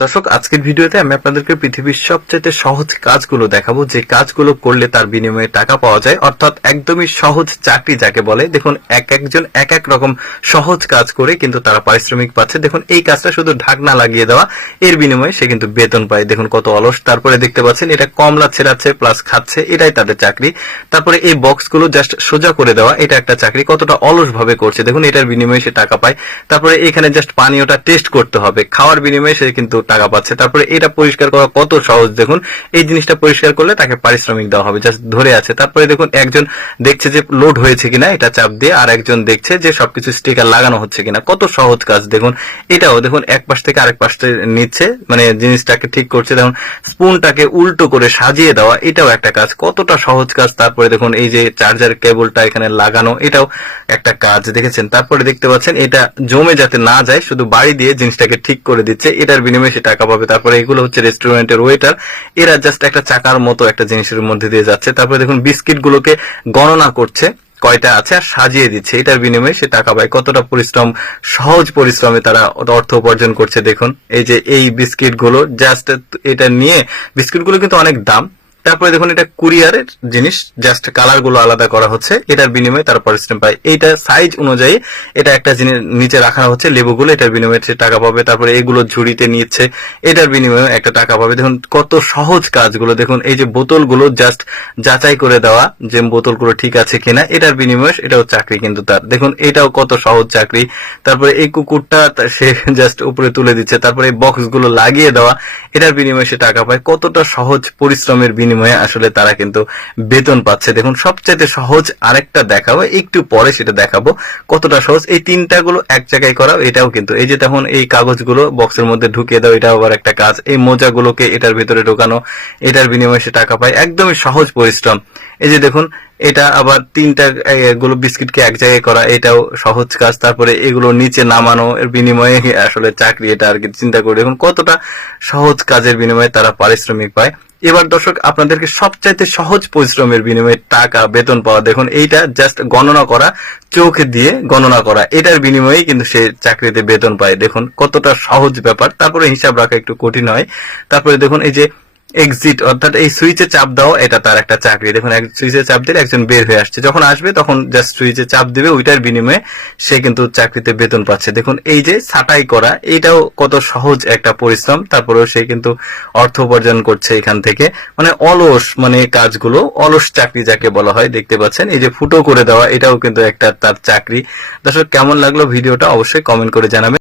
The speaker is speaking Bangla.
দর্শক, আজকের ভিডিওতে আমি আপনাদেরকে পৃথিবীর সবচেয়ে সহজ কাজগুলো দেখাবো। যে কাজগুলো করলে তার বিনিময়ে টাকা পাওয়া যায়, অর্থাৎ একদমই সহজ চাকরি যাকে বলে। দেখুন, এক একজন এক এক রকম সহজ কাজ করে কিন্তু তারা পারিশ্রমিক পাচ্ছে। দেখুন, এই কাজটা শুধু ঢাকনা লাগিয়ে দেওয়া, এর বিনিময়ে সে কিন্তু বেতন পায়। দেখুন, কত অলস। তারপরে দেখতে পাচ্ছেন, এটা কমলা ছেড়াচ্ছে প্লাস খাচ্ছে, এটাই তাদের চাকরি। তারপরে এই বক্সগুলো জাস্ট সোজা করে দেওয়া, এটা একটা চাকরি। কতটা অলস ভাবে করছে। দেখুন, এটার বিনিময়ে সে টাকা পায়। তারপরে এখানে জাস্ট পানীয়টা টেস্ট করতে হবে। খাওয়ার বিনিময়ে সে কিন্তু টাকা পাচ্ছে। তারপরে এটা পরিষ্কার করা কত সহজ, দেখুন। এই জিনিসটা পরিষ্কার করলে তাকে পারিশ্রমিক দেওয়া হবে জাস্ট ধরে আছে। তারপরে দেখুন, একজন দেখছে যে লোড হয়েছে কিনা, এটা চাপ দিয়ে আর একজন দেখছে যে সবকিছু স্টিকার লাগানো হচ্ছে কিনা। কত সহজ কাজ, দেখুন। এটাও, দেখুন, এক পাশ থেকে আরেক পাশ নিচ্ছে মানে জিনিসটাকে ঠিক করছে। দেখুন স্পুনটাকে উল্টো করে সাজিয়ে দেওয়া, এটাও একটা কাজ। কতটা সহজ কাজ। তারপরে দেখুন, এই যে চার্জার কেবলটা এখানে লাগানো, এটাও একটা কাজ, দেখেছেন? তারপরে দেখতে পাচ্ছেন, এটা জমে যাতে না যায়, শুধু বাড়ি দিয়ে জিনিসটাকে ঠিক করে দিচ্ছে। এটার বিনিময়ে টাকা পাবে, তারপরে এগুলো হচ্ছে রেস্টুরেন্টের ওয়েটার এরা জাস্ট একটা চাকার মতো একটা জিনিসের মধ্যে দিয়ে যাচ্ছে। তারপরে দেখুন, বিস্কিট গুলোকে গণনা করছে, কয়টা আছে, আর সাজিয়ে দিচ্ছে। এটার বিনিময়ে সে টাকা পায়। কতটা পরিশ্রম, সহজ পরিশ্রমে তারা অর্থ উপার্জন করছে, দেখুন। এই যে এই বিস্কিটগুলো জাস্ট এটা নিয়ে বিস্কিটগুলো কিন্তু অনেক দাম তারপরে দেখুন এটা কুরিয়ারের জিনিস জাস্ট কালারগুলো আলাদা করা হচ্ছে। এটার বিনিময়ে তারা পরিশ্রম পায়। এইটা সাইজ অনুযায়ী এটা একটা জিনিস নিচে রাখা হচ্ছে লেবুগুলো, এটার বিনিময়ে সে টাকা পাবে। তারপরে এগুলো ঝুড়িতে নিচ্ছে, এটার বিনিময়ে একটা টাকা পাবে। দেখুন কত সহজ কাজগুলো। দেখুন এই যে বোতলগুলো জাস্ট যাচাই করে দেওয়া যে বোতলগুলো ঠিক আছে কিনা, এটার বিনিময়ে এটাও চাকরি কিন্তু তার। দেখুন এটাও কত সহজ চাকরি। তারপরে এই কুকুরটা সে জাস্ট উপরে তুলে দিচ্ছে। তারপরে এই বক্সগুলো লাগিয়ে দেওয়া এটার বিনিময়ে সে টাকা পায়। কতটা সহজ পরিশ্রমের বিনিময়ে আসলে তারা কিন্তু বেতন পাচ্ছে। দেখুন সবচেয়ে সহজ আরেকটা দেখাবো, একটু পরে সেটা দেখাবো। কতটা সহজ? এই তিনটা গুলো এক জায়গায় করা এটাও কিন্তু। এই যে তখন এই কাগজগুলো বক্সের মধ্যে ঢুকিয়ে দাও, এটাও আবার একটা কাজ। এই মোজাগুলোকে এটার ভিতরে ঢোকানো, এটার বিনিময়ে সে টাকা পায়। একদমই সহজ পরিশ্রম। এই যে দেখুন এটা আবার তিনটা গুলো বিস্কিটকে এক জায়গায় করা, এটাও সহজ কাজ। তারপরে এগুলো নিচে নামানো, এর বিনিময়ে আসলে চাকরি, এটা আর কি চিন্তা করে। দেখুন কতটা সহজ কাজের বিনিময়ে তারা পারিশ্রমিক পায়। এবার দর্শক, আপনাদেরকে সবচাইতে সহজ পরিশ্রমের বিনিময়ে টাকা, বেতন পাওয়া, দেখুন, এইটা জাস্ট গণনা করা, চোখ দিয়ে গণনা করা, এটার বিনিময়ে কিন্তু সে চাকরিতে বেতন পায়। দেখুন, কতটা সহজ ব্যাপার। তারপরে হিসাব রাখা একটু কঠিন হয়। তারপরে দেখুন, এই যে এক্সিট অর্থাৎ এই সুইচে চাপ দাও, এটা তার একটা চাকরি। দেখুন, এক সুইচে চাপ দিলে একজন বের হয়ে আসছে। যখন আসবে, তখন জাস্ট সুইচে চাপ দিবে, ওইটার বিনিময়ে সে কিন্তু চাকরিতে বেতন পাচ্ছে। দেখুন, এই যে ছাটাই করা এটাও কত সহজ একটা পরিশ্রম। তারপরেও সে কিন্তু অর্থ উপার্জন করছে এখান থেকে। মানে অলস মানে কাজগুলো, অলস চাকরি যাকে বলা হয়, দেখতে পাচ্ছেন। এই যে ফুটো করে দেওয়া, এটাও কিন্তু একটা তার চাকরি। দর্শক, কেমন লাগল ভিডিওটা অবশ্যই কমেন্ট করে জানাবেন।